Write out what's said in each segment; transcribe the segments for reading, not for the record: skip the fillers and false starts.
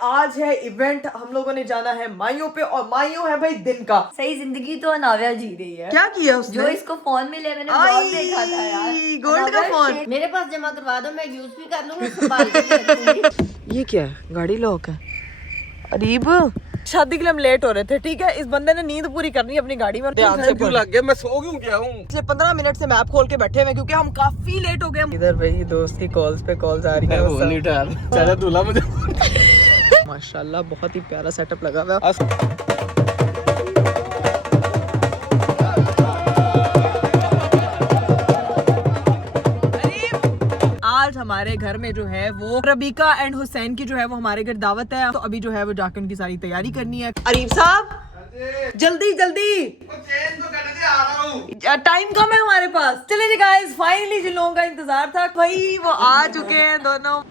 आज है इवेंट, हम लोगों ने जाना है माइयों पे और माइयों है भाई दिन का। सही जिंदगी तो अनाव्या जी रही है। क्या किया उसने? जो इसको फोन मिले मैंने बहुत देखा था यार। गोल्ड का फोन मेरे पास जमा करवा दो, मैं यूज भी कर लूंगी, संभाल के भी रखूंगी। ये क्या है? गाड़ी लॉक है। अरीब, शादी के लिए हम लेट हो रहे थे, ठीक है। इस बंदे ने नींद पूरी करनी है अपनी गाड़ी में। ध्यान से क्यों लग गया? मैं सो क्यों गया हूँ? पिछले 15 मिनट से मैप खोल के बैठे हुए क्योंकि हम काफी लेट हो गए। इधर भाई दोस्त की कॉल्स पे कॉल्स आ रही है। दूल्हा मुझे माशाल्लाह बहुत ही प्यारा सेटअप लगा हुआ है। आज हमारे घर में जो है वो रबीका एंड हुसैन की जो है वो हमारे घर दावत है, तो अभी जो है वो जाके उनकी सारी तैयारी करनी है। अरीब साहब जल्दी जल्दी, टाइम कम है हमारे पास। चले जी गाइस, फाइनली जिन लोगों का इंतजार था भाई वो आ चुके हैं दोनों।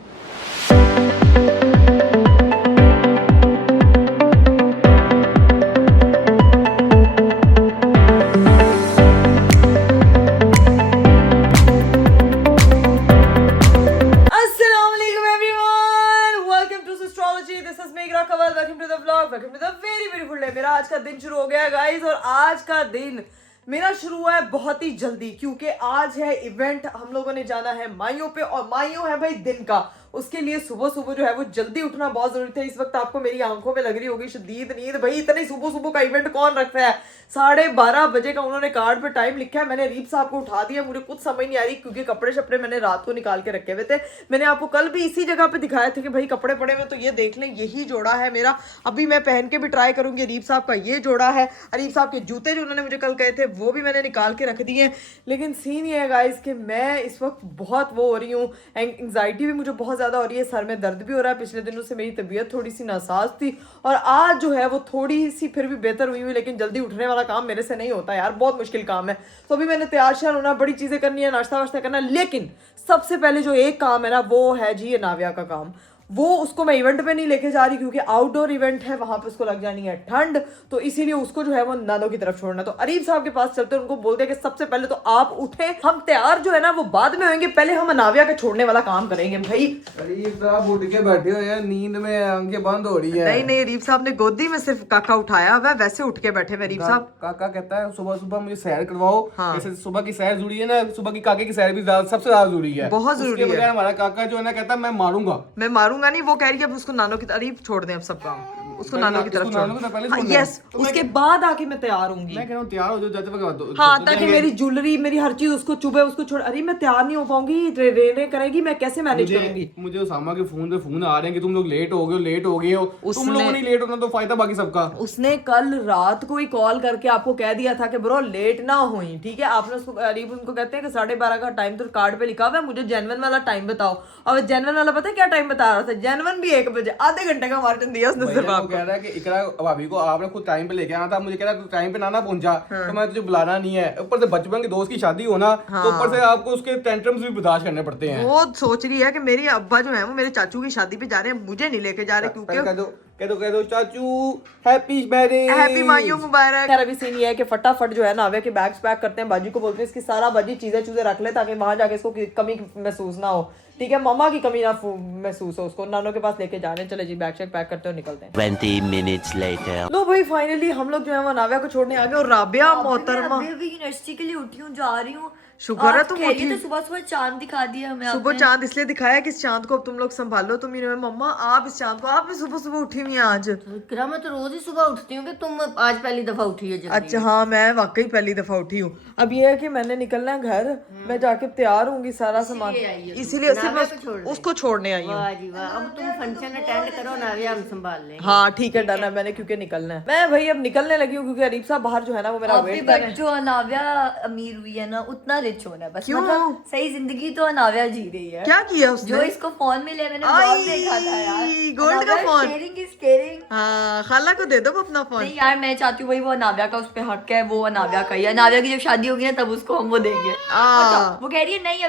मेरा आज का दिन शुरू हो गया गाइस, और आज का दिन मेरा शुरू हुआ है बहुत ही जल्दी क्योंकि आज है इवेंट। हम लोगों ने जाना है माइयों पे और माइयों है भाई दिन का। उसके लिए सुबह सुबह जो है वो जल्दी उठना बहुत जरूरी था। इस वक्त आपको मेरी आंखों में लग रही होगी शदीद नींद। भाई इतने सुबह सुबह का इवेंट कौन रख रहा है? 12:30 बजे का उन्होंने कार्ड पे टाइम लिखा है। मैंने रीप साहब को उठा दिया, मुझे कुछ समझ नहीं आ रही क्योंकि कपड़े शपड़े मैंने रात को निकाल के रखे हुए थे। मैंने आपको कल भी इसी जगह पे दिखाया था कि भाई कपड़े पड़े हुए, तो ये देख लें, यही जोड़ा है मेरा। अभी मैं पहन के भी ट्राई करूंगी। रीप साहब का ये जोड़ा है। रीप साहब के जूते जो उन्होंने मुझे कल कहे थे वो भी मैंने निकाल के रख दिए। लेकिन सीन ये है गाइस कि मैं इस वक्त बहुत वो हो रही हूँ, एंग्जाइटी भी मुझे बहुत ज्यादा हो रही है, सर में दर्द भी हो रहा है। पिछले दिनों से मेरी तबीयत थोड़ी सी नासाज थी और आज जो है वो थोड़ी सी फिर भी बेहतर हुई, लेकिन जल्दी उठने वाला काम मेरे से नहीं होता यार, बहुत मुश्किल काम है। तो अभी मैंने तैयार श्यार होना, बड़ी चीजें करनी है, नाश्ता वाश्ता करना, लेकिन सबसे पहले जो एक काम है ना वो है जी ये नाव्या का काम। वो उसको मैं इवेंट पे नहीं लेके जा रही क्योंकि आउटडोर इवेंट है, वहां पे उसको लग जानी है ठंड, तो इसीलिए उसको जो है वो नानो की तरफ छोड़ना। तो अरीब साहब के पास चलते हैं, उनको बोलते हैं कि सबसे पहले तो आप उठे, हम तैयार जो है ना वो बाद में होंगे, पहले हम नाव्या के छोड़ने वाला काम करेंगे। भाई अरीब साहब उठ के बैठे हो यार, नींद में आंखें बंद हो रही है। नहीं अरीब साहब ने गोदी में सिर्फ काका उठाया हुआ, वैसे उठ के बैठे हुए अरीब साहब। काका कहता है सुबह सुबह मुझे सैर करवाओ। हाँ। जैसे सुबह की सैर जुड़ी है ना, सुबह की काके की सैर भी सबसे ज्यादा जुड़ी है, बहुत जरूरी है। हमारा काका जो है ना कहता है मैं मारूंगा। मैं मारूंगा नहीं, वो कह रही है उसको नानो की तरफ छोड़ दें, अब सब काम उसको नानो की तरफ छोड़। यस, उसके बाद आके मैं तैयार होंगी। मैं कह रहा हूँ तैयार हो जाते वक्त। हाँ, ताकि मेरी ज्वेलरी मेरी हर चीज उसको चुभे, उसको छोड़। अरे मैं तैयार नहीं हो पाऊंगी, रेने करेगी, मैं कैसे मैनेज करूंगी? मुझे उसामा के फोन पे फोन आ रहे हैं कि तुम लोग लेट हो गए हो। तुम लोगों ने लेट होना तो फायदा बाकी सबका। उसने कल रात को ही कॉल करके आपको कह दिया था कि ब्रो लेट ना हुई, ठीक है। आपने उसको अरीब उनको कहते हैं कि 12:30 का टाइम तो कार्ड पे लिखा हुआ है, मुझे जेन्युइन वाला टाइम बताओ। और जेन्युइन वाला पता है क्या टाइम बता रहा था? जेन्युइन भी 1 बजे, आधे घंटे का मार्जिन दिया उसने सिर्फ आपको। कह रहा है कि इकरा भाभी को आपने खुद टाइम पे लेके आना था, मुझे कह रहा है टाइम पे ना पहुंचा तो मैं तुझे बुलाना नहीं है। ऊपर से बचपन के दोस्त की शादी होना, तो ऊपर से आपको उसके टेंट्रम्स भी बर्दाश्त करने पड़ते हैं। वो सोच रही है कि मेरी अब्बा जो है वो मेरे चाचू की शादी पे जा रहे हैं, मुझे नहीं लेके जा रहे क्योंकि कह दो चाचू हैप्पी मैरिज, हैप्पी माइयों मुबारक। अभी सीन ये है कि फटाफट जो है नाव्या के बैग्स पैक करते हैं, बाजी को बोलते हैं इसकी सारा बाजी चीजें रख ले ताकि वहां जाके इसको कमी महसूस ना हो, ठीक है। मम्मा की कमी ना महसूस हो उसको। नानो के पास लेके जाने चले जी, बैग शैग पैक करते हो, निकलते हैं। 20 minutes later. लो भाई फाइनली हम लोग जो है वो नाव्या को छोड़ने आ गए। और राबिया मोहतरमा अभी यूनिवर्सिटी के लिए उठी हूँ, जा रही हूँ। शुक्र है तुम उठी। तो सुबह सुबह चांद दिखा दिया हमें। सुबह चांद इसलिए दिखाया कि इस चांद को अब तुम लोग संभालो। तुम मम्मा आप इस चांद को, आप भी सुबह सुबह उठी हुई हैं आज। मैं तो रोज ही सुबह उठती हूँ कि तुम आज पहली दफा उठी है। अच्छा हाँ, मैं वाकई पहली दफा उठी हूँ। अब ये है कि मैंने निकलना है घर, मैं जाके तैयार होंगी, सारा सामान, इसीलिए सिर्फ उसको छोड़ने आई हूँ। अब तुम फंक्शन अटेंड करो, नाव्या हम संभाल लेंगे। हाँ ठीक है, डन है, मैंने क्योंकि निकलना है। मैं भाई अब निकलने लगी हूँ क्योंकि अरीब साहब बाहर जो है ना वो मेरा वेट कर रहे हैं। जो नाव्या अमीर हुई है ना, उतना रिच होना है बस। क्यों? सही जिंदगी तो अनाव्या जी रही है। क्या किया उसने? जो इसको फोन मिले मैंने बहुत देखा था यार, गोल्ड का फोन। Sharing is caring. हाँ, खाला को दे दो अपना फोन। नहीं यार, मैं चाहती हूँ भाई वो अनाव्या का उस पे हक है, वो अनाव्या का ही है। अनाव्या की जब शादी होगी ना तब उसको हम वो देंगे। वो कह रही है नहीं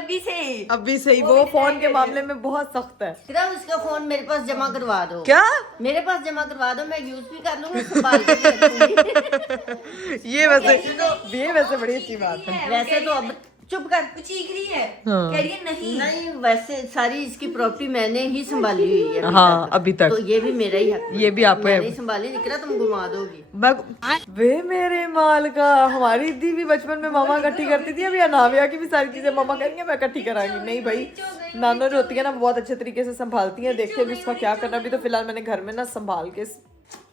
अभी से ही वो फोन के मामले में बहुत सख्त है। सिर्फ उसका फोन मेरे पास जमा करवा दो। क्या? मेरे पास जमा करवा दो, मैं यूज भी कर लूंगी, संभाल के भी रखूंगी। ये वैसे बड़ी अच्छी बात है। वैसे तो अब चुप कर, चीख रही है, हाँ। कह रही है नहीं नहीं वैसे सारी इसकी प्रॉपर्टी मैंने ही संभाली हुई है हाँ अभी तक तो ये भी मेरा ही हक ये भी आपका है। नहीं संभाली दिख रहा तुम घुमा दोगी वे मेरे माल का। हमारी दी भी बचपन में मामा इकट्ठी करती थी, अभी अनाविया की भी सारी चीजें मामा करेंगे, मैं इकट्ठी करांगी। नहीं भाई, नानो जो होती है ना बहुत अच्छे तरीके से संभालती है। देखिए अभी इसका क्या करना। अभी तो फिलहाल मैंने घर में ना संभाल के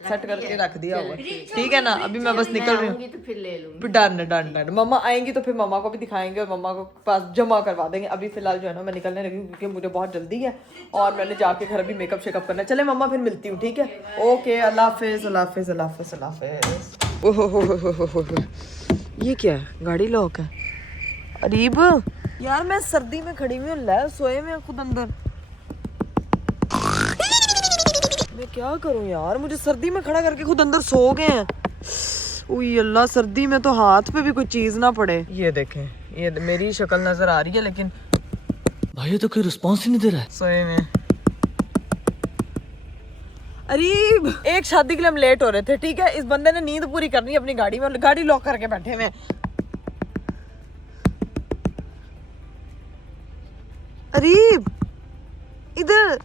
सेट करके रख दिया हुआ है। ठीक है ना, अभी मैं बस निकल रही हूँ। आऊंगी तो फिर ले लूंगी। डन। मम्मा आएंगी तो फिर मम्मा को भी दिखाएंगे और मम्मा को पास जमा करवा देंगे। अभी फिलहाल जो है ना मैं निकलने लगी हूँ क्योंकि मुझे बहुत जल्दी है और मैंने जाके घर अभी मेकअप शेकअप करना है। चले मम्मा, फिर मिलती हूँ। ठीक है, ओके, अल्लाह हाफिज, अल्लाह हाफिज, अल्लाह हाफिज, अल्लाह हाफिज। ओहो, ये क्या है? गाड़ी लॉक है। अरीब यार, मैं सर्दी में खड़ी हुई हूँ, ले सोए में खुद अंदर। मैं क्या करूं यार, मुझे सर्दी में खड़ा करके खुद अंदर सो गए हैं। उई अल्लाह, सर्दी में तो हाथ पे भी कोई चीज ना पड़े। ये देखें, ये मेरी शक्ल नजर आ रही है लेकिन भाई ये तो कोई रिस्पॉन्स ही नहीं दे रहा है। सोए में। अरीब, एक शादी के लिए हम लेट हो रहे थे। ठीक है, इस बंदे ने नींद पूरी करनी है अपनी गाड़ी में, गाड़ी लॉक करके बैठे हुए हैं। अरीब इधर,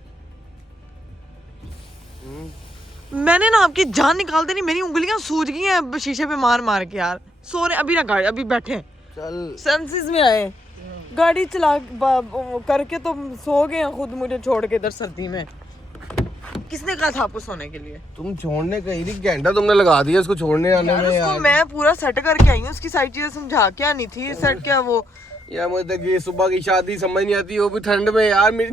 मैंने ना आपकी जान निकाल देनी, मेरी उंगलियां सूज गई हैं शीशे पे मार मार के यार। सो रहे अभी ना, गाड़ी अभी बैठे चल सेंसेस में आए, गाड़ी चला करके तो सो गए हैं खुद मुझे छोड़ के इधर सर्दी में। किसने कहा था आपको सोने के लिए? तुम छोड़ने कहीं थी, घंटा तुमने लगा दिया इसको छोड़ने आने यार में उसको यार। मैं पूरा सेट करके आई हूँ, उसकी सारी चीजें समझा के आनी थी। सेट क्या वो यार मुझे तो ये सुबह की शादी समझ नहीं आती, वो भी ठंड में यार। मेरी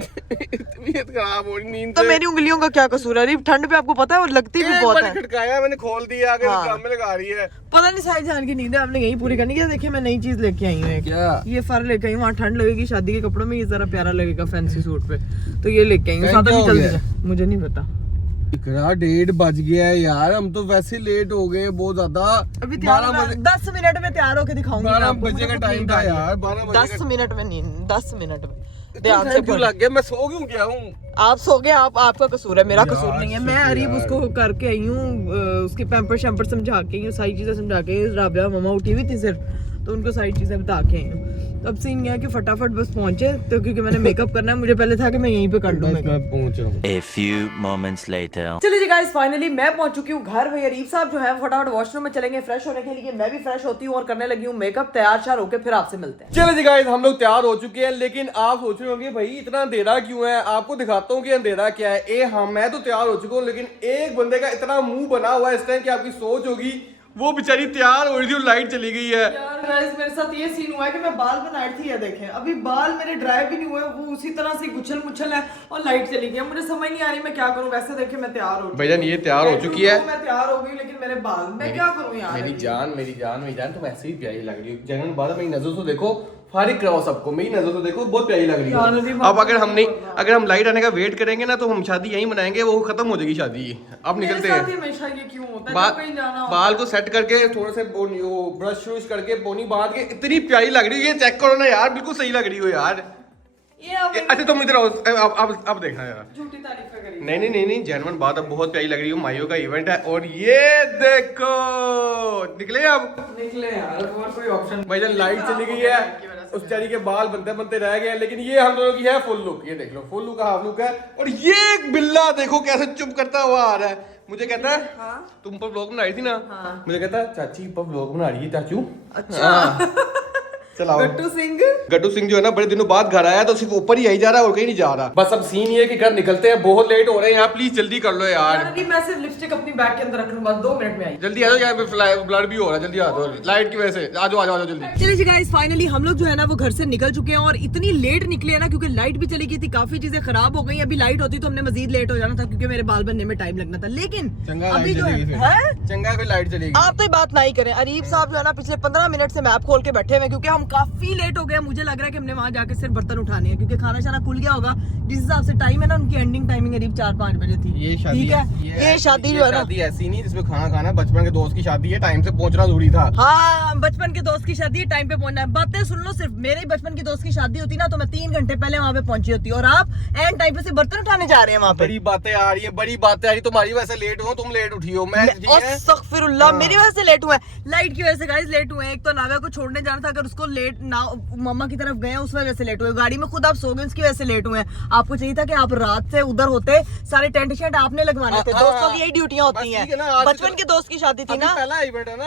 तबीयत खराब हो रही नींद तो से। मेरी उंगलियों का क्या कसूर है? अरे ठंड पे आपको पता है वो लगती भी एक बहुत बार है। खटकाया मैंने, खोल दिया, आगे हाँ। काम में लगा रही है। पता नहीं सारी जान की नींद है आपने यही पूरी करनी है। देखिए मैं नई चीज लेके आई हूँ एक, क्या? ये फर लेके आई हूँ। वहाँ ठंड लगेगी शादी के कपड़ों में, ये जरा प्यारा लगेगा फैंसी सूट पे, तो ये लेके आई हूँ। साथ में जल्दी से, मुझे नहीं पता। इकरा 1:30 बज गया है यार, हम तो वैसे लेट हो गए बहुत ज्यादा। अभी 12 10 मिनट में तैयार होके दिखाऊंगी। 12 बजे का टाइम था यार, 12 बजे 10 मिनट में नहीं, 10 मिनट में ध्यान से क्यों लग गया? मैं सो क्यों गया हूँ? आप सो गए, आपका कसूर है, मेरा यार, कसूर नहीं है। मैं शुक्र अरीब यार। उसको करके आई हूँ, उसके पैम्पर शैम्पर समझा के आई हूँ, सारी चीजें समझा के। राबिया मम्मा उठी हुई थी सिर्फ, तो उनको सारी चीजें बता के आई हूँ। तो अब सीन ये है कि फटाफट बस पहुंचे, तो क्योंकि मैंने मेकअप करना है, मुझे पहले था कि मैं यहीं पे कर लूँ बस मैं पहुंच रहा हूँ। A few moments later. चलिए जी गाइस, फाइनली मैं पहुंच चुकी हूँ घर। भाई अरीब साहब जो है फटाफट वॉशरूम में चलेंगे फ्रेश होने के लिए। मैं भी फ्रेश होती हूँ और करने लगी हूँ मेकअप। तैयार शार होके फिर आपसे मिलते हैं। चलो जी गाइस, हम लोग तैयार हो चुके हैं, लेकिन आप सोच रहे होंगे भाई इतना अंधेरा क्यों है? आपको दिखाता हूँ कि अंधेरा क्या है। हाँ, मैं तो तैयार हो चुका हूँ, लेकिन एक बंदे का इतना मुंह बना हुआ है इस टाइम कि आपकी सोच होगी वो बेचारी तैयार हो रही थी और लाइट चली गई है। यार गाइस, मेरे साथ ये सीन हुआ है कि मैं बाल बनाई थी, ये देखें अभी बाल मेरे ड्राई भी नहीं हुए, वो उसी तरह से गुछल मुछल है और लाइट चली गई। मुझे समझ नहीं आ रही मैं क्या करूं। वैसे देखें मैं तैयार हो भैया ये तैयार हो चुकी है। मैं तैयार हो गई, लेकिन मेरे बाल मैं क्या करूं यार। मेरी जान तुम ऐसे ही प्यारी लग रही हो। जनरल बात मेरी नजर से देखो, फारिग कराओ सबको, मेरी नजर से देखो, बहुत प्यारी लग रही हो। अब अगर हम लाइट आने का वेट करेंगे ना तो हम शादी यहीं मनाएंगे, वो खत्म हो जाएगी शादी। अब निकलते हैं। हमेशा ये क्यों होता है जब कहीं जाना हो? बाल को सेट करके थोड़े से ब्रश व्रश करके पोनी बांध के इतनी प्यारी लग रही है। ये चेक करो ना यार, बिल्कुल सही लग रही हो यार। ये अब अच्छा तुम इधर आओ, अब देखना यार। झूठी तारीफ करी। नहीं जेन्युइन बात, अब बहुत प्यारी लग रही हो। माइयो का इवेंट है और ये देखो निकले अब निकले यार, और कोई ऑप्शन भाईजान। लाइट चली गई है, उस चारी के बाल बनते बनते रह गए, लेकिन ये हम दोनों की है फुल लुक। ये देख लो, फुल लुक का हाफ लुक है। और ये एक बिल्ला देखो कैसे चुप करता हुआ आ रहा है। मुझे कहता है तुम पर व्लॉग बना रही थी ना। मुझे कहता है चाची पर व्लॉग बना रही है चाचू। अच्छा चलाओ। गट्टू सिंह जो है ना बड़े दिनों बाद घर आया, तो सिर्फ ऊपर ही आई जा रहा है और कहीं नहीं जा रहा। बस अब सीन ये है कि घर निकलते हैं, बहुत लेट हो रहे हैं यहाँ। प्लीज जल्दी कर लो यार। मैं सिर्फ लिपस्टिक अपनी बैग के अंदर रख लूंगा, 2 मिनट में आई। जल्दी आ जाओ, यहाँ पे ब्लर भी हो रहा है। जल्दी आ जाओ, लाइट की वजह से। आ जाओ जल्दी। चलिए जी गाइस, फाइनली हम लोग जो है ना वो घर से निकल चुके हैं और इतनी लेट निकले हैं ना क्योंकि लाइट भी चली गई थी, काफी चीजें खराब हो गई। अभी लाइट होती तो हमने मजीद लेट हो जाना था क्योंकि मेरे बाल बनने में टाइम लगना था। लेकिन अभी जो है चंगा पे लाइट चलेगी। आप तो बात नहीं करें। अरीब साहब जो है ना पिछले 15 मिनट से मैप खोल के बैठे हुए क्योंकि हम काफी लेट हो गए। मुझे लग रहा है कि हमने वहां जाके सिर्फ बर्तन उठाने हैं क्योंकि खाना शाना खुल गया होगा। जिस हिसाब से टाइम है ना, उनकी एंडिंग टाइमिंग करीब 4-5 बजे थी। ठीक है, ये शादी जो है ना, शादी ऐसी नहीं जिसमें खाना खाना। बचपन के दोस्त की शादी है, टाइम से पहुंचना जरूरी था। हाँ, बचपन के दोस्त की शादी है, टाइम पे पहुंचना है। बातें सुन लो, सिर्फ मेरे बचपन की दोस्त की शादी होती ना तो मैं 3 घंटे पहले वहां पे पहुंची होती और आप एंड टाइम पे से बर्तन उठाने जा रहे हैं वहां पे। बड़ी बातें आ रही है, बड़ी बातें आ रही। तुम्हारी वजह से लेट हो, तुम लेट उठी हो। मैं अस्तगफिरुल्लाह, मेरी वजह से लेट हुआ है। लाइट की वजह से गाइस लेट हुए हैं। एक तो नाविया को छोड़ने जाना था, अगर उसको लेट ना मम्मा की तरफ गए हैं, उस वजह से लेट हुए। गाड़ी में खुद आप सो गए, उसकी वजह से लेट हुए हैं। आपको चाहिए था कि आप रात से उधर होते, सारे टेंट शेंट आपने लगवाने थे। दोस्तों की यही ड्यूटियां होती हैं। बचपन के दोस्त की शादी थी ना, पहला इवेंट है ना,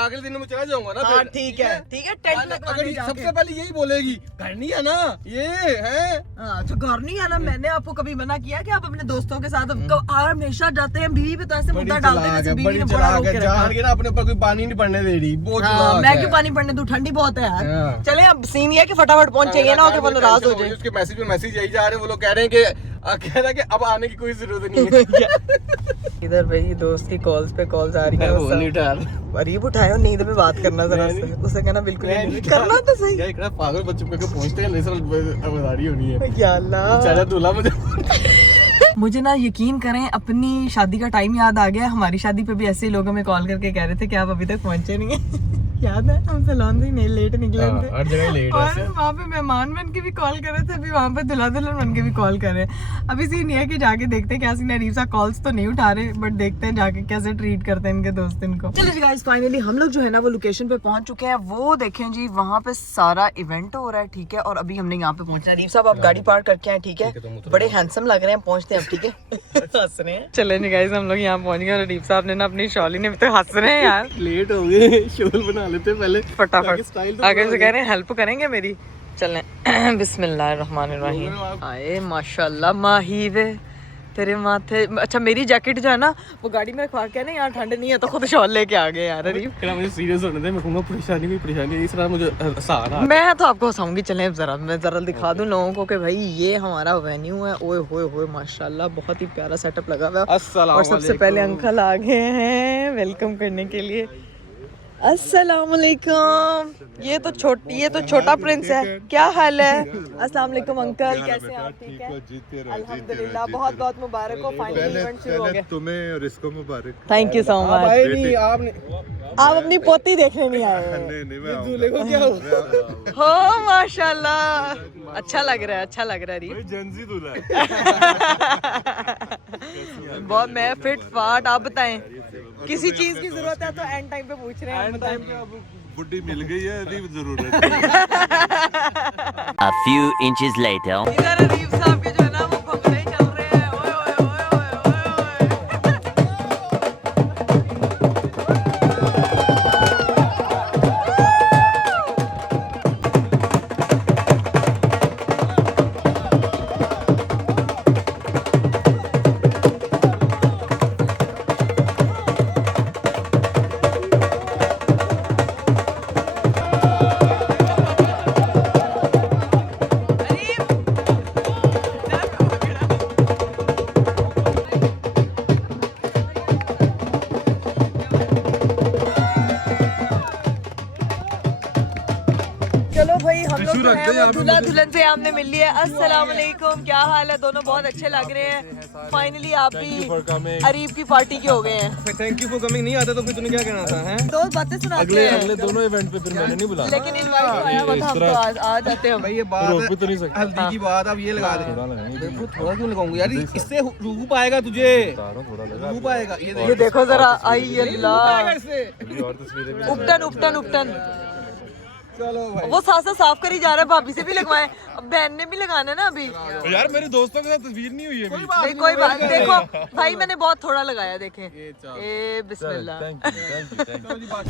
अगले दिन में चला जाऊंगा ना। हाँ ठीक है टेंट लगवाने जाके। सबसे पहले यही बोलेगी घर नहीं है ना, ये है तो घर नहीं आना। मैंने आपको कभी मना किया कि आप अपने दोस्तों के साथ हमेशा जाते हैं? बीवी पे तो ऐसे मुद्दा डालते हैं जैसे बीवी ने बड़ा रोक के रखा। जान के ना अपने ऊपर कोई पानी नहीं पड़ने दे रही। बहुत मैं क्यों पानी पड़ने दूं, ठंडी बहुत है यार। चले अब सीन ये है कि फटाफट पहुंचेंगे ना, वो नाराज हो जाए। उसके मैसेज यही जा रहे हैं, वो लोग कह रहे हैं कि अब आने की कोई जरूरत नहीं है। इधर भाई दोस्त की कॉल्स पे कॉल्स आ रही है। अरीब उठाए और नींद में बात करना जरा से, उसे कहना बिल्कुल नहीं करना तो सही। क्या पागल बच्चों को पहुंचते हैं समझदारी होनी है। या अल्लाह बेचारा दूल्हा मुझे ना यकीन करें अपनी शादी का टाइम याद आ गया। हमारी शादी पे भी ऐसे ही लोग हमें कॉल करके कह रहे थे कि आप अभी तक पहुंचे नहीं है। याद है हम सैलून से नहीं लेट निकले थे, हर जगह लेट और वहाँ पे मेहमान बन के भी कॉल कर रहे थे, अभी वहाँ पे दुल्हा दुल्हन बन के भी कॉल कर रहे हैं। अभी सीन ये है कि जाके देखते हैं क्या सीन है। अरीब सा कॉल्स तो नहीं उठा रहे, बट देखते हैं जाके कैसे ट्रीट करते हैं इनके दोस्त इनको। चलो जी गाइस फाइनली हम लोग जो है ना वो लोकेशन पे पहुंच चुके हैं। वो देखें जी वहाँ पे सारा इवेंट हो रहा है, ठीक है। और अभी हमने यहाँ पे पहुंचना है। अरीब साहब आप गाड़ी पार्क करके आए, ठीक है, बड़े हैंडसम लग रहे हैं, पहुंचते हैं अब, ठीक है। हंस रहे हैं। चले जी गाइस हम लोग यहाँ पहुंच गए और अरीब साहब ने ना अपनी शॉली ने तो हंस रहे हैं यार। लेट हो गए, शोल बना लेते पहले फटाफट आगे से कह रहे हैं हेल्प करेंगे मेरी। चलें बिस्मिल्लाहिर्रहमानिर्रहीम। आए माशाल्लाह माही वे तेरे माथे। अच्छा मेरी जैकेट जो है ना वो गाड़ी में रखवा के ना, यहाँ ठंड नहीं है तो खुद शॉल लेके आ गए यार। अरीब मुझे सीरियस होने दे, मैं कहूंगा परेशानी इस तरह मुझे सहारा। मैं तो आपको हंसाऊंगी। चलें मैं जरा दिखा दूं लोगों को कि भाई ये हमारा वेन्यू है। ओए होए होए माशाल्लाह बहुत ही प्यारा सेटअप लगा हुआ है। और सबसे पहले अंकल आ गए हैं वेलकम करने के लिए। अस्सलाम वालेकुम। ये तो छोटा प्रिंस है। क्या हाल है? अस्सलाम वालेकुम अंकल, कैसे हैं आप? ठीक है अल्हम्दुलिल्लाह। बहुत बहुत मुबारक हो, फाइनली इवेंट शुरू हो गया। तुम्हें और इसको मुबारक। Thank you so much. आप अपनी पोती देखने नहीं आए? नहीं मैं आऊंगा। हो माशाल्लाह, अच्छा लग रहा है अरीब। जेंजी दूल्हा है। बहुत मैं फिट फाट। आप बताएं किसी चीज की जरूरत है तो एंड टाइम पे पूछ रहे हैं। अब बुड्ढी मिल गई है, अभी जरूरत है। A few inches later. इधर अरीब साहब के जो है ना वो भंगड़े चल रहे हैं। ओए ओए ओए ओए चलो भाई हम लोग जो है वो दूल्हा दुल्हन से हमने मिल लिया। अस्सलाम वालेकुम, क्या हाल है? दोनों बहुत अच्छे लग रहे हैं। फाइनली आप भी अरीब की पार्टी के हो गए हैं। Thank you for coming. नहीं आता तो फिर तूने क्या कहना था? हैं दो बातें सुनाते हैं अगले दोनों इवेंट पे फिर मैंने नहीं बुलाया। लेकिन इनवाइट तो आया हुआ था, हम तो आ जाते हैं। भाई ये बात है, तो नहीं सकता। हल्दी की बात अब ये लगा दे। देखो थोड़ा क्यों लगाऊंगा यार, इससे रूप आएगा तुझे, रूप आएगा। ये देखो जरा, आई अल्लाह, और तस्वीरें उपटन चलो भाई। वो साफ करी जा रहा है। भाभी से भी लगवाए, अब बहन ने भी लगाना है ना अभी। यार मेरे दोस्तों के साथ तस्वीर नहीं हुई है। नहीं कोई बात, देखो भाई मैंने बहुत थोड़ा लगाया, देखें। ए बिस्मिल्लाह।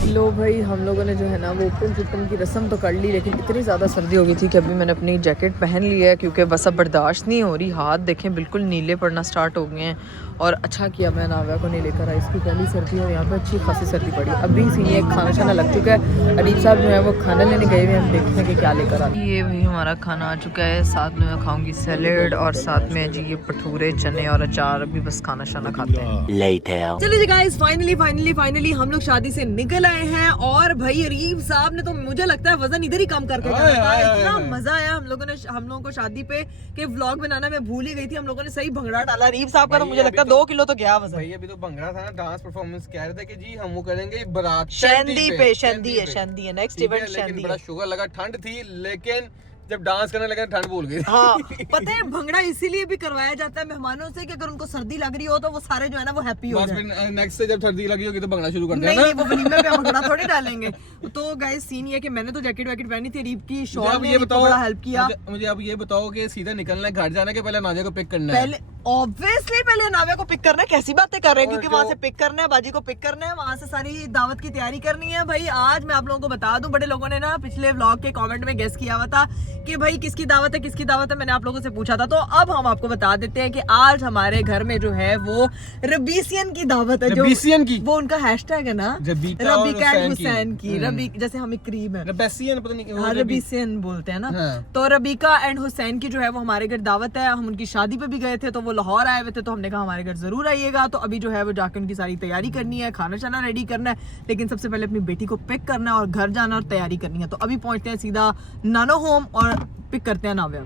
लो भाई हम लोगों ने जो है ना वो ओपन की रस्म तो कर ली, लेकिन इतनी ज़्यादा सर्दी हो गई थी कि अभी मैंने अपनी जैकेट पहन ली है क्योंकि बस अब बर्दाश्त नहीं हो रही। हाथ देखें बिल्कुल नीले पड़ना स्टार्ट हो गए हैं। और अच्छा किया मैं नाव्या को नहीं लेकर आई, इसकी पहली सर्दी और यहाँ पे अच्छी खासी सर्दी पड़ी। अभी सीने एक खाना शाना लग चुका है। अरीब साहब जो है वो खाना लेने गए हुए हैं, देखते हैं कि क्या लेकर आते हैं। ये भाई हमारा खाना आ चुका है, साथ में मैं खाऊंगी सैलेड और साथ में जी ये भटूरे चने और अचार। अभी बस खाना शाना खाते हैं। Later. चलिए जी गाइस फाइनली हम लोग शादी से निकल आए हैं। और भाई अरीब साहब ने तो मुझे लगता है वजन इधर ही कम करके जाना था। इतना मजा आया हम लोगों को शादी पे कि व्लॉग बनाना मैं भूल ही गई थी। हम लोगों ने सही भंगड़ा डाला। अरीब साहब का तो मुझे लगता है 2 किलो तो गया वजन। भाई अभी तो भंगड़ा था ना, डांस परफॉर्मेंस कह रहे थे कि जी हम वो करेंगे बारात शंदी है नेक्स्ट इवेंट शंदी बड़ा है। शुगर लगा, ठंड थी लेकिन जब डांस करने लगे ठंड भूल गई। हाँ पता है भंगड़ा इसीलिए भी करवाया जाता है मेहमानों से कि अगर उनको सर्दी लग रही हो तो वो सारे जो है ना वो हैप्पी हो बस जाए। फिर नेक्स्ट से जब सर्दी लगी होगी तो भंगड़ा शुरू कर नहीं देना। नहीं वो वलीमे पे भंगड़ा थोड़ी डालेंगे। तो गाइस सीन ये कि मैंने तो जैकेट वैकेट पहनी थी, रीप की शॉल ने रीप को बड़ा हेल्प किया। मुझे अब ये बताओ कि सीधा निकलना है घर जाना है कि पहले नादिया को पिक करना है? पहले ऑब्वियसली पहले नाविया को पिक करना है, कैसी बातें कर रहे हैं, क्योंकि वहां से पिक करना है, बाजी को पिक करना है, वहां से सारी दावत की तैयारी करनी है। भाई आज मैं आप लोगों को बता दूं, बड़े लोगों ने ना पिछले व्लॉग के कमेंट में गेस किया हुआ था कि भाई किसकी दावत है किसकी दावत है, मैंने आप लोगों से पूछा था। तो अब हम आपको बता देते हैं कि आज हमारे घर में जो है वो रबीसियन की दावत है। रबीसियन की? वो उनका हैशटैग है ना, रबीका और रबीका एंड हुसैन हुसैन की। रबी जैसे हमें करीब है, रबेसियन पता नहीं हाँ रबीसियन बोलते हैं ना। हाँ। तो रबीका एंड हुसैन की जो है वो हमारे घर दावत है। हम उनकी शादी पे भी गए थे, तो वो लाहौर आए हुए थे, तो हमने कहा हमारे घर जरूर आइएगा। तो अभी जो है वो जाकर उनकी सारी तैयारी करनी है, खाना शाना रेडी करना है, लेकिन सबसे पहले अपनी बेटी को पिक करना है और घर जाना और तैयारी करनी है। तो अभी पहुंचते हैं सीधा नानो होम और पिक करते हैं नाव्या।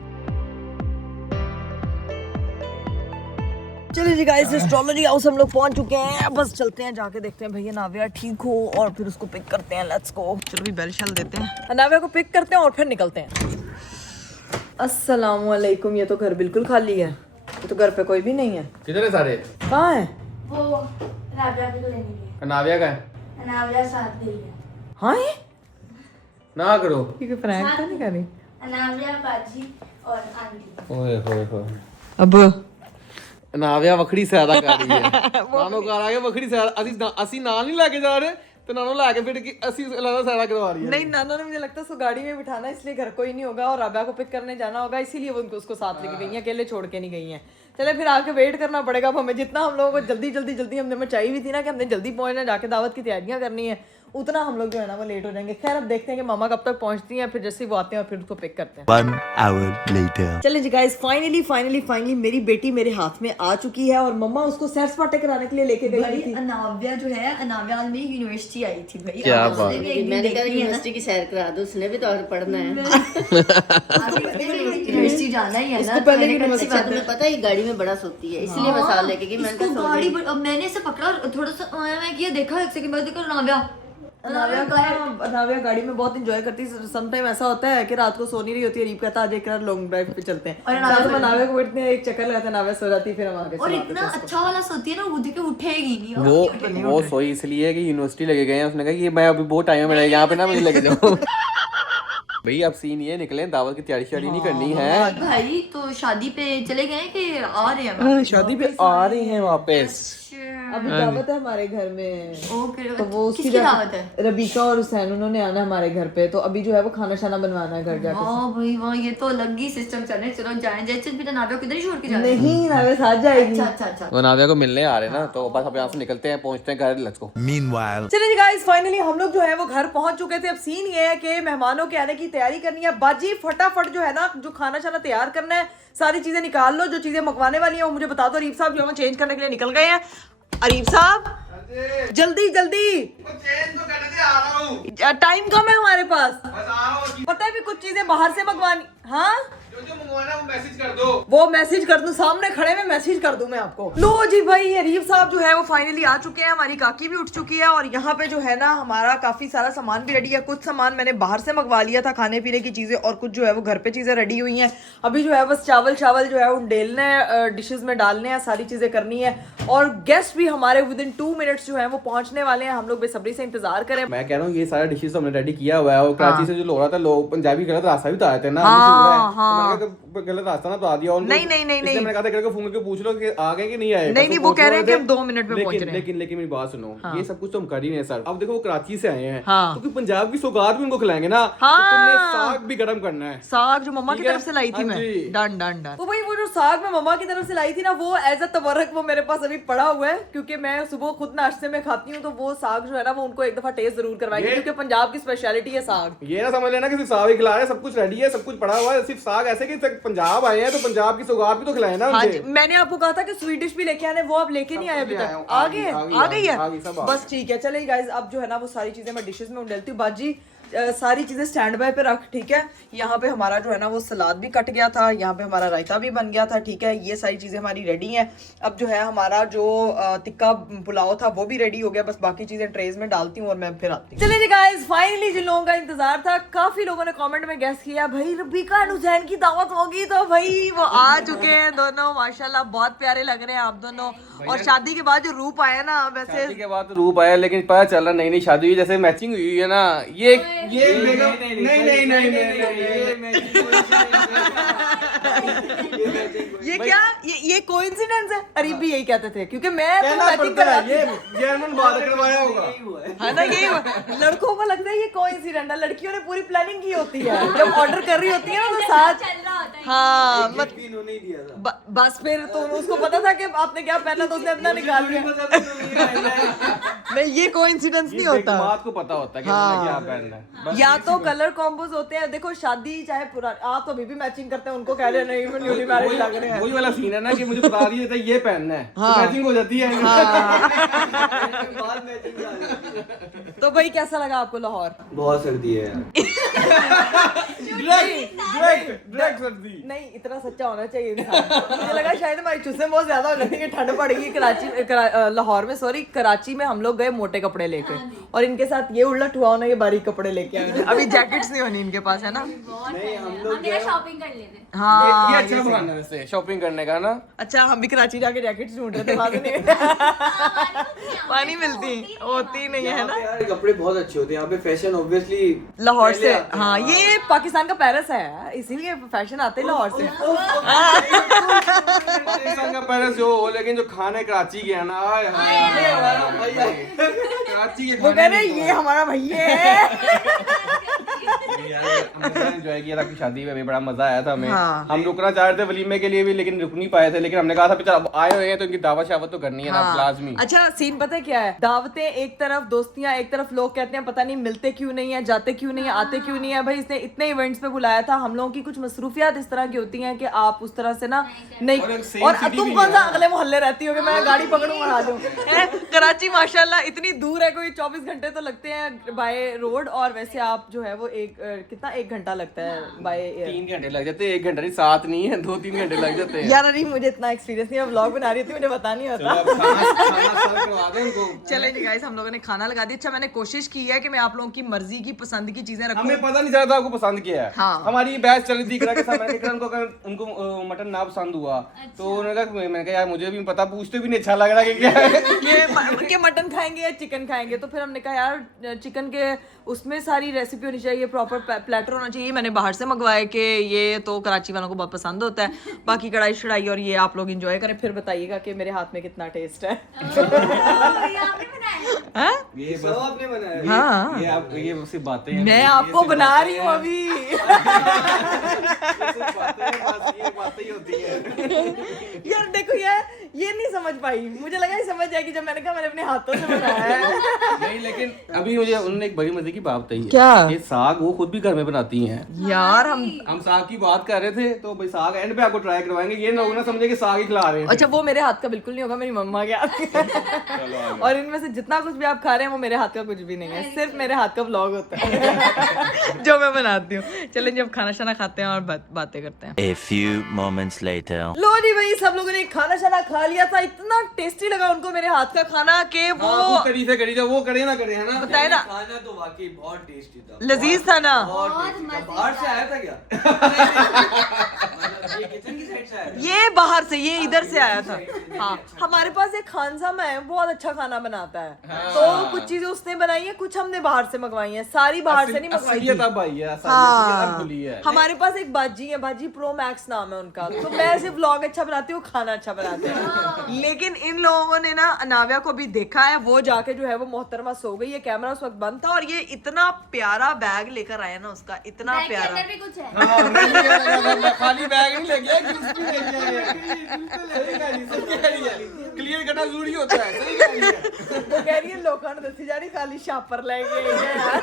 चलिए जी गाइस, एस्ट्रोलॉजी हाउस हम लोग पहुंच चुके हैं। बस चलते हैं, जाके देखते हैं भैया नाव्या ठीक हो और फिर उसको पिक करते हैं। Let's go. चलो भी बेल शल देते हैं, नाव्या को पिक करते हैं और फिर निकलते हैं। अस्सलाम वालेकुम। ये तो घर बिल्कुल खाली है, ये तो घर पे कोई भी नहीं है। किधर है सारे? कहाँ है? वो नाव्या को लेने गए। नाविया का है? नाव्या साथ गई है। हाँ है? ना करो, क्योंकि प्रैंक तो नहीं कर रही। नाव्या बाजी और आंटी। ओए होए होए। अब नाविया वखड़ी सैदा कर रही है। नानो घर आ गए वखड़ी सैदा। ਅਸੀਂ ਨਾਲ ਨਹੀਂ ਲੈ ਕੇ ਜਾ ਰਹੇ ਤੇ ਨਾਨੋ ਲੈ ਕੇ ਫਿਰ ਅਸੀਂ ਅਲੱਗਾ सैदा करवा रही है। नहीं, नाना ने मुझे लगता है उसको गाड़ी में बिठाना, इसलिए घर कोई नहीं होगा और राबिया को पिक करने जाना होगा, इसीलिए वो उसको साथ लेके गई हैं, अकेले छोड़ के नहीं गई हैं। चले फिर आके वेट करना पड़ेगा अब हमें। जितना हम लोगों को जल्दी हमने मचाई हुई थी ना कि हमने जल्दी पहुंचना, जाके दावत की तैयारियां करनी है, उतना हम लोग जो है ना वो लेट हो जाएंगे। खैर अब देखते हैं कि मामा कब तक पहुंचती हैं, फिर जैसे वो आते हैं और फिर उसको पिक करते हैं। 1 hour later. चलिए जी गाइस, फाइनली मेरी बेटी मेरे हाथ में आ चुकी है और मम्मा उसको सैर सपाटे कराने के लिए लेके गई भाई थी। अनाव्या जो है, अनाव्या में यूनिवर्सिटी आई थी भाई। क्या अब बात उसने भी एक दिन मैंने कहा देखी है ना। यूनिवर्सिटी की सैर करा दो, उसने भी तो और पढ़ना है। यूनिवर्सिटी जाना ही है ना। इसको पहले यूनिवर्सिटी तुम्हें पता है गाड़ी में बड़ा सोती है, इसलिए मैं साथ लेके गई। मैंने इसको कहा गाड़ी अब मैंने इसे पकड़ा, थोड़ा सा मैं किया, देखा एक सेकंड बाद, देखो अनाव्या नाव्या गाड़ी में बहुत एंजॉय करती है। सम टाइम ऐसा होता है कि रात को सो नहीं रही होती है, रीप कहता है आज एक रात लॉन्ग ड्राइव पे चलते हैं, और साथ में नाव्या को बैठते हैं, एक चक्कर लगाते हैं, नाव्या सो जाती है, फिर हम आगे और चलाते इतना हैं उसको। अच्छा वाला सोती है ना, वो देख के उठेगी नहीं। वो सोई इसलिए है कि यूनिवर्सिटी लेके गए हैं। उसने कहा कि मैं अभी बहुत टाइम है, मेरा यहाँ पे ना मुझे लेके जाओ। भाई अब सीन ये निकले, दावत की तैयारी शादी नहीं करनी है भाई। तो शादी पे चले गए कि आ रहे हैं? शादी पे आ रही हैं वापस। अभी दावत है हमारे घर में, ओके। तो वो उसकी किसकी दावत है? रबीका और हुसैन उन्होंने आना है हमारे घर पे, तो अभी जो है वो खाना शाना बनवाना है घर जाके। वाह भाई वाह, ये तो अलग ही सिस्टम चल रहा है। चलो जाएं, जैसे भी नाव्या को इधर ही छोड़ के जा रहे हैं। नहीं, नाव्या साथ जाएगी। अच्छा। वो नाविया को मिलने आ रहे हैं ना, तो बस अब यहाँ से निकलते हैं, पहुंचते हैं घर। Let's go. Meanwhile. चलिए जी गाइस, फाइनली हम लोग जो है वो घर पहुंच चुके थे। अब सीन ये है कि मेहमानों के आने की तैयारी करनी है। बाजी फटाफट जो है ना, जो खाना शाना तैयार करना है, सारी चीजें निकाल लो, जो चीजें मंगवाने वाली हैं वो मुझे बता दो। अरीफ साहब जो है चेंज करने के लिए निकल गए हैं। अरीफ साहब जल्दी टाइम कम है हमारे पास, पता है भी कुछ चीजें बाहर से मंगवानी। हाँ जो मंगवाना है वो मैसेज कर दो। वो मैसेज कर दूं, सामने खड़े में मैसेज कर दूं मैं आपको। लो जी भाई, अरीफ साहब जो है वो फाइनली आ चुके हैं, हमारी काकी भी उठ चुकी है और यहाँ पे जो है ना हमारा काफी सारा सामान भी रेडी है। कुछ सामान मैंने बाहर से मंगवा लिया था, खाने पीने की चीजें, और कुछ जो है वो घर पे चीजें रेडी हुई हैं। अभी जो है बस चावल जो है वो डेलने हैं, डिशेज में डालने हैं, सारी चीजें करनी है। और गेस्ट भी हमारे विदिन 2 मिनट्स जो है वो पहुंचने वाले हैं। हम लोग बेसब्री से इंतजार करें। मैं कह रहा हूँ ये सारा डिशेस हमने रेडी किया हुआ है, और कराची से जो लोग रहा था, लोग पंजाबी गलत रास्ता भी बताए थे ना। गलत रास्ता ना बता दिया। नहीं। मैंने कहा था फोन करके पूछ लो कि आ गए कि नहीं आए। नहीं, वो कह रहे हैं कि हम 2 मिनट में पहुंच रहे हैं। लेकिन मेरी बात सुनो, ये सब कुछ तो हम कर ही नहीं है सर। अब देखो वो कराची से आए हैं, हाँ। तो पंजाब की सौगात भी उनको खिलाएंगे ना। हाँ। तो तुमने साग भी गर्म करना है। साग जो मम्मा की ठीक है? तरफ से लाई थी हाँ मैं, जी। डन। तो भाई वो जो साग मैं मम्मा की तरफ से लाई थी ना, वो एज अ तबर्रक वो मेरे पास अभी पड़ा हुआ है, क्योंकि मैं सुबह खुद नाश्ते में खाती हूँ। तो वो साग जो है ना वो उनको एक दफा टेस्ट जरूर करवाएंगे, क्योंकि पंजाब की स्पेशलिटी है साग। ये ना समझ लेना कि सिर्फ साग ही खिला रहे हैं, सब कुछ रेडी है, सब कुछ पड़ा हुआ है। सिर्फ साग ऐसे कि पंजाब आए हैं तो पंजाब की सौगात भी तो खिलाए ना हाँ उनसे। जी, मैंने आपको कहा था कि स्वीट डिश भी लेके आने, वो आप लेके नहीं आए अभी तक। आ गई है, सब बस आ ठीक है। चलिए गाइस, अब जो है ना वो सारी चीजें मैं डिशेस में डालती हूँ। बाजी सारी चीजें स्टैंड बाय पे रख, ठीक है। यहाँ पे हमारा जो है ना वो सलाद भी कट गया था, यहाँ पे हमारा रायता भी बन गया था, ठीक है। ये सारी चीजें हमारी रेडी हैं। अब जो है हमारा जो टिक्का पुलाव था वो भी रेडी हो गया, बस बाकी चीजें ट्रेज में डालती हूँ और मैं फिर आती हूँ। चलिए जी गाइस, फाइनली जिन लोगों का इंतजार था, काफी लोगों ने कमेंट में गेस किया भाई रबीका एंड हुसैन की दावत होगी, तो भाई वो आ चुके हैं दोनों, माशाल्लाह बहुत प्यारे लग रहे हैं आप दोनों। और शादी के बाद जो रूप आया ना, वैसे शादी के बाद रूप आया, लेकिन पता चल रहा नई नई शादी हुई जैसे मैचिंग हुई है ना। ये ये क्या ये कोइंसिडेंस है? अरीब भी यही कहते थे, क्योंकि मैं तो मैचिंग कर है ना, ये लड़कों को लगता है ये कोइंसिडेंट है, लड़कियों ने पूरी प्लानिंग की होती है, जब ऑर्डर कर रही होती है ना तो साथ। हाँ बस फिर तो उसको पता था कि आपने क्या पहना, तो उसने अपना निकाल लिया। नहीं, ये कोइंसिडेंस नहीं होता, बात को पता होता है कि क्या पहनना है। या तो कलर कॉम्बोज होते हैं। देखो शादी चाहे पुरानी, आप तो अभी भी मैचिंग करते हैं, उनको कह रहे नहीं मैं न्यूली मैरिड लग रहे हैं। वही वाला सीन है ना कि मुझे बता रही है ये पहनना है, तो मैचिंग हो जाती है। तो भाई कैसा लगा आपको लाहौर? बहुत सर्दी है नहीं, इतना सच्चा होना चाहिए इंसान। मुझे लगा शायद हमारी चुस्सें बहुत ज्यादा हो गई कि ठंड पड़ेगी लाहौर में, सॉरी कराची में हम लोग गए मोटे कपड़े लेके, और इनके साथ ये उल्टा हुआ होना, ये बारीक कपड़े लेके आए। अभी जैकेट्स नहीं होनी इनके पास, है ना? शॉपिंग कर लेते। हाँ ये अच्छा बहाना है वैसे शॉपिंग करने का ना। अच्छा, हम भी कराची जाके जैकेट्स ढूंढ रहे थे, वहां नहीं पानी मिलती होती नहीं है ना। यार कपड़े बहुत अच्छे होते हैं यहाँ पे, फैशन ऑब्वियसली लाहौर से। हाँ, ये पाकिस्तान का पेरिस है, इसीलिए फैशन आते हैं लाहौर से। पाकिस्तान का पेरिस जो हो, लेकिन जो खाने कराची के है ना, कराची के वो कह रहे ये हमारा भैया है। एंजॉय किया था आपकी शादी में भी, बड़ा मजा आया था हमें। हम रुकना चाह रहे थे वलीमे के लिए भी, लेकिन रुक नहीं पाए थे, लेकिन हमने कहा था अब आए हुए हैं तो इनकी दावत शावत तो करनी है ना, लाजमी। अच्छा, सीन पता है क्या है? दावतें एक तरफ, दोस्तियां एक तरफ, लोग कहते हैं पता नहीं मिलते क्यों नहीं है, जाते क्यों नहीं है, आते क्यों नहीं है। भाई इसने इतने इवेंट्स पे बुलाया था, हम लोगों की कुछ मसरूफियात इस तरह की होती हैं कि आप उस तरह से ना नहीं। और तुम कौन सा अगले मोहल्ले रहती हो कि मैं गाड़ी पकड़ूं और आ जाऊं? कराची माशाल्लाह इतनी दूर है, कोई 24 घंटे तो लगते हैं बाय रोड, और वैसे आप जो है वो कितना 1 घंटा लगता है बाय एयर। 3 घंटे लग जाते हैं, 1 घंटा नहीं, 7 नहीं है, 2-3 घंटे लग जाते हैं। यार अरे मुझे इतना एक्सपीरियंस नहीं है, व्लॉग बना रही थी, मुझे पता नहीं होता। चले जी गाइस, हम लोगों ने खाना लगा दिया। अच्छा, मैंने कोशिश की है कि मैं आप लोगों की मर्जी की पसंद की चीजें रखूं। हमें पता नहीं चला था आपको पसंद क्या है। हाँ। हमारी बहस चल रही थी इकरा के साथ, मैंने कहा उनको मटन ना पसंद हुआ, तो उन्होंने कहा, मैंने कहा यार मुझे भी पता, पूछते भी नहीं अच्छा लग रहा कि क्या है ये मटन खाएंगे या चिकन खाएंगे, तो फिर हमने कहा यार चिकन के उसमें सारी रेसिपी होनी चाहिए, प्रॉपर प्लेटर होना चाहिए। मैंने बाहर से मंगवाए कि ये तो कराची वालों को बहुत पसंद होता है, बाकी कढ़ाई शढ़ाई और ये आप लोग एंजॉय करें, फिर बताइएगा कि मेरे हाथ में कितना टेस्ट है। ये सब आपने बनाया? हाँ, ये सिर्फ बातें हैं, मैं आपको बना रही हूँ अभी। बातें ही होती है। यार देखो ये नहीं समझ पाई, मुझे लगा ये समझ जाएगी जब मैंने कहा मैंने अपने हाथों से बनाया है। नहीं, लेकिन अभी मुझे उन्होंने एक बड़ी मजे की बात बताई है। क्या? ये साग वो खुद भी घर में बनाती हैं। यार हम साग की बात कर रहे थे, तो भाई साग एंड पे आपको ट्राई करवाएंगे, ये लोग ना समझे कि साग ही खिला रहे हैं। अच्छा, वो मेरे हाथ का बिल्कुल नहीं होगा, मेरी मम्मा के हाथ। और इनमें से जितना कुछ भी आप खा रहे हैं वो मेरे हाथ का कुछ भी नहीं है, सिर्फ मेरे हाथ का व्लॉग होता है जो मैं बनाती हूँ। चलें, जब खाना शाना खाते हैं और बातें करते हैं। A few moments later. लो जी भाई, सब लोगों ने खाना शाना खा लिया था, इतना टेस्टी लगा उनको मेरे हाथ का खाना कि वो कड़ी से कड़ी, वो करे ना करे, है ना? बताए ना, खाना तो वाकई बहुत टेस्टी था, लजीज था ना। बाहर से आया था क्या? ये किचन की साइड से आया था? ये बाहर से, ये इधर से आया था। हाँ, हमारे पास एक खानसामा है, बहुत अच्छा खाना बनाता है। तो कुछ चीजें उसने बनाई है, कुछ हमने बाहर से मंगवाई है, सारी बाहर से नहीं मंगवाई थी। है। हमारे पास एक बाजी है, बाजी प्रो मैक्स नाम है उनका। तो मैं ऐसे व्लॉग अच्छा बनाती हूँ, खाना अच्छा बनाते हैं। लेकिन इन लोगों ने ना अनाव्या को भी देखा है, वो जाके जो है वो मोहतरमा सो गई है, कैमरा उस वक्त बंद था, और ये इतना प्यारा बैग लेकर आया ना उसका, इतना प्यारा। भी कुछ है। खाली बैग नहीं लेके आया, गिफ्ट भी लेके आया। क्लियर करना जरूरी होता है, सही कह रही है। वो कह रही है लोखंड दसी जा रही, खाली शापर लेके यार।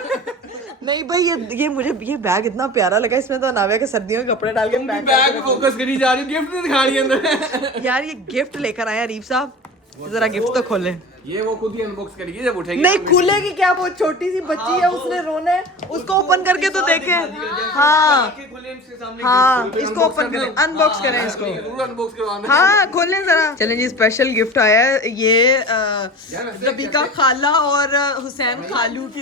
नहीं भाई, ये मुझे ये बैग इतना प्यारा लगा, इसमें तो अनाव्या के सर्दियों के कपड़े डाल के बैग पे फोकस करी जा रही, गिफ्ट नहीं दिखा रही अंदर। यार ये गिफ्ट लेकर आया अरीफ साहब, जरा गिफ्ट तो खोले। ये वो खुद ही अनबॉक्स करेगी जब उठेगी। नहीं खुलेगी क्या, वो छोटी सी बच्ची है, उसने रोना है, उसको ओपन करके तो देखे। हाँ हाँ, इसको ओपन करें, अनबॉक्स करें इसको। अनबॉक्स करवाना। हाँ खोलें जरा। चलें जी, स्पेशल गिफ्ट आया है ये रबीका खाला और हुसैन खालू की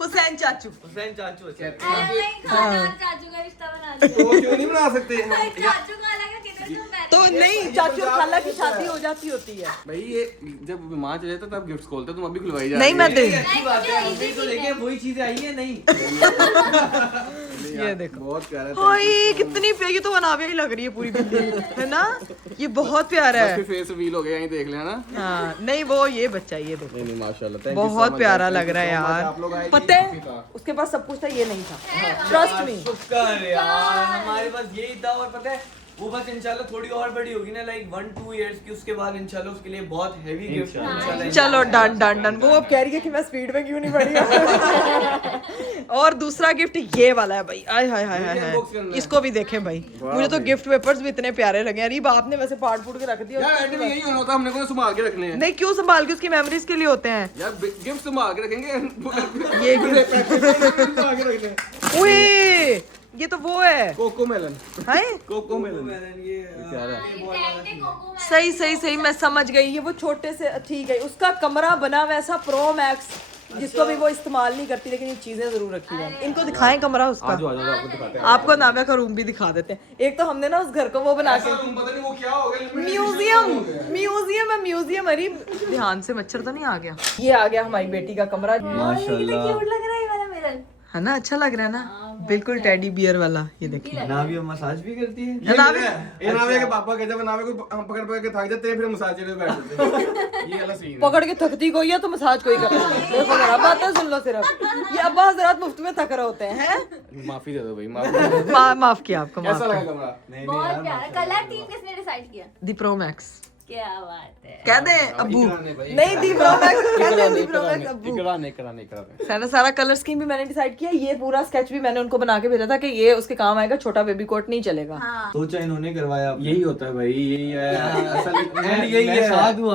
हुसैन चाचू। चाचू चाचू का रिश्ता बना दिया। वो क्यों नहीं बना सकते? चाचू का अलग है, कितने तो पहले। तो नहीं, चाचू और खाला की शादी हो जाती होती है। भाई ये जब बीमार चले जाते तब गिफ्ट खोलते, तुम अभी खुलवाई जा नहीं मैं दे, अच्छी बात है, अभी तो देखिए वही चीजें आई है नहीं। ये देखो बहुत प्यारा है। हाय कितनी प्यारी, तो अनावे ही लग रही है पूरी बिल्ली, है ना? ये बहुत प्यारा है। फेस रिवील हो गया, यहीं देख लेना। हाँ नहीं वो ये बच्चा, ये देखो नहीं माशाल्लाह, thank you so बहुत much, प्यारा thank लग you रहा है so much, यार। आप लोग आए पता काफी है था। उसके पास सब कुछ था, ये नहीं था। Trust me. शुक्र यार, हमारे पास यही था। और पता है वो बस इंशाल्लाह थोड़ी और बड़ी होगी ना, लाइक 1-2 इयर्स की, उसके बाद इंशाल्लाह उसके लिए बहुत हैवी गिफ्ट इंशाल्लाह। चलो डन डन डन। वो अब कह रही है कि मैं स्पीड में क्यों नहीं बढ़ी। और दूसरा गिफ्ट ये वाला है भाई, आय हाय हाय हाय हाय, इसको भी देखें भाई। मुझे तो गिफ्ट पेपर्स भी इतने प्यारे लगे। अरे आपने वैसे फाड़ फूट के रख दिया। यार एंड में यही होना होता है, हमने को संभाल के रखने हैं। नहीं क्यों संभाल के, उसकी मेमोरीज के लिए होते हैं यार गिफ्ट संभाल के रखेंगे। ये संभाल के रखने हैं। ओए ये तो वो है, कोको मेलन। है कोको मेलन। सही सही सही, मैं समझ गई। ये वो छोटे से, ठीक है, उसका कमरा बना वैसा प्रो मैक्स, जिसको भी वो इस्तेमाल नहीं करती, लेकिन ये चीजें जरूर रखी हैं। इनको दिखाएं कमरा उसका। आपको दिखाते हैं। आपको नाव्या का रूम भी दिखा देते हैं। एक तो हमने ना उस घर को वो बना के, तुम पता नहीं वो क्या हो गया, म्यूजियम है म्यूजियम। अरे ध्यान से मच्छर तो नहीं आ गया। ये आ गया हमारी बेटी का कमरा, माशाल्लाह। क्यूट लग रहा है ये वाला मिरर। है ना? अच्छा लग रहा है ना, बिल्कुल टेडी बियर वाला। ये देखिए नाविया मसाज भी करती है। ये नावे के पापा के, जब नावे को हम पकड़ पकड़ के थक जाते हैं, फिर मसाज में बैठते हैं। ये वाला सीन है। पकड़ के थकती कोई है तो मसाज कोई करता है। देखो जरा बातें सुन लो सिर्फ। ये अब्बा हजरात मुफ्त में थक रहे होते हैं। माफी दे दो भाई, माफी। माफ किया आपको, माफ कैसा लगा किया। कमरा? बहुत प्यारा। कलर थीम किसने डिसाइड किया? दी प्रो मैक्स क्या बात है। कह दे अब्बू, नहीं दी प्रो मैक्स कह दे, दी प्रो मैक्स अब्बू। कराने सारा कलर स्कीम भी मैंने डिसाइड किया। ये पूरा स्केच भी मैंने उनको बना के भेजा था कि ये उसके काम आएगा। छोटा बेबी कोट नहीं चलेगा। सोचा इन्होंने करवाया। यही होता है भाई, यही है असल एंड, यही है।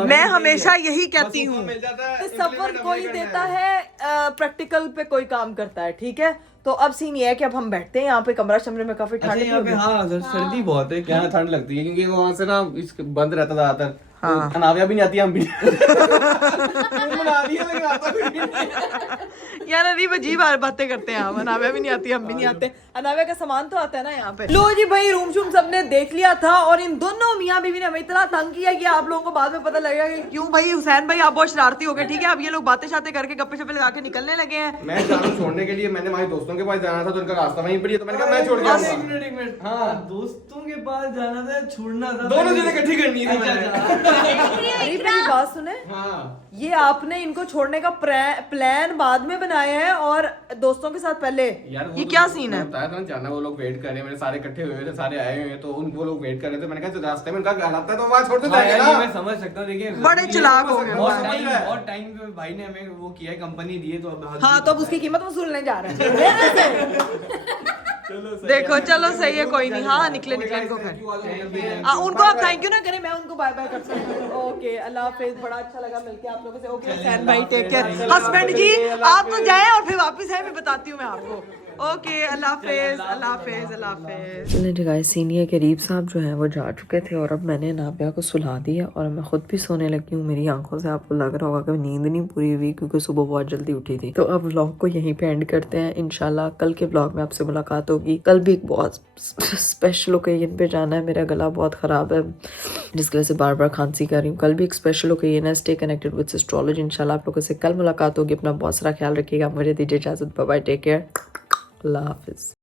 मैं हमेशा यही कहती हूँ, मिल जाता है, सफर कोई देता है, प्रैक्टिकल पे कोई काम करता है। ठीक है, तो अब सीन ये है कि अब हम बैठते हैं यहाँ पे कमरा शमरे में, काफी ठंड यहाँ पे। हाँ सर्दी बहुत है। क्या ठंड लगती है, क्योंकि वहाँ से ना बंद रहता था ज्यादातर। हाँ। नाविया भी नहीं आती, हम भी बना दिया, लेकिन आता भी नहीं। यार अजीब अजीब बातें करते हैं हम। अनाव्या भी नहीं आती, हम भी नहीं आते। अनाव्या का सामान तो आता है ना यहाँ पे। लो जी भाई, रूम शूम सबने देख लिया था, और इन दोनों मियाँ बीवी ने हमें इतना तंग किया कि आप लोगों को बाद में पता लगेगा कि क्यों। भाई हुसैन भाई आप बहुत शरारती हो गए, ठीक है? अब ये लोग बातें शातें करके गप्पे शप्पे लगा के निकलने लगे हैं। मैं जाना छोड़ने के लिए, मैंने हमारे दोस्तों के पास जाना था, तो उनका रास्ता वहीं पर ही है, तो मैंने कहा मैं छोड़ के आऊंगा। एक मिनट। हाँ दोस्तों के पास जाना था, छोड़ना था, दोनों चीजें इकट्ठी करनी थी मैंने। अरे मेरी बात सुने, हाँ ये आपने इनको छोड़ने का प्लान बाद में बनाया है और दोस्तों के साथ पहले। यार ये क्या सीन है? बताया था ना, जाना वो लोग वेट कर रहे हैं, मेरे सारे इकट्ठे हुए थे, सारे आए हुए हैं, तो उनको लोग वेट कर रहे थे। मैंने कहा रास्ते में उनका घर आता है तो वहाँ छोड़ देते हैं मैं ना। समझ सकता हूँ। देखिए बड़े चालाक हो गए। बहुत टाइम पे भाई ने हमें वो किया है, कंपनी दी है, तो अब हाँ तो अब उसकी कीमत वसूलने जा रहे हैं। देखो चलो सही है, कोई नहीं। हाँ निकले इनको खैर। उनको आप थैंक यू ना करें, मैं उनको बाय बाय कर सकती हूँ। ओके अल्लाह हाफिज, बड़ा अच्छा लगा मिलके आप लोगों से। ओके हुसैन भाई टेक केयर। हस्बैंड जी आप तो जाए और फिर वापस आए, मैं बताती हूँ मैं आपको। ओके अल्लाह हाफिज, अल्लाह हाफिज, अल्लाह हाफिज। चलिए ठीक है, सीनियर करीब साहब जो है वो जा चुके थे, और अब मैंने नाबिया को सुला दिया और मैं खुद भी सोने लगी हूँ। मेरी आंखों से आपको लग रहा होगा कि नींद नहीं पूरी हुई, क्योंकि सुबह बहुत जल्दी उठी थी। तो अब व्लॉग को यहीं पे एंड करते हैं। इंशाल्लाह कल के व्लॉग में आपसे मुलाकात होगी। कल भी एक बहुत स्पेशल ओकेजन पे जाना है। मेरा गला बहुत ख़राब है, जिसकी वजह से बार बार खांसी कर रही हूँ। कल भी एक स्पेशल ओकेजन है। Stay connected with astrology. इंशाल्लाह आप लोगों से कल मुलाकात होगी। अपना बहुत सारा ख्याल रखिएगा। मुझे दीजिए इजाज़त। बाय बाय, टेक केयर, अल्लाह हाफिज़।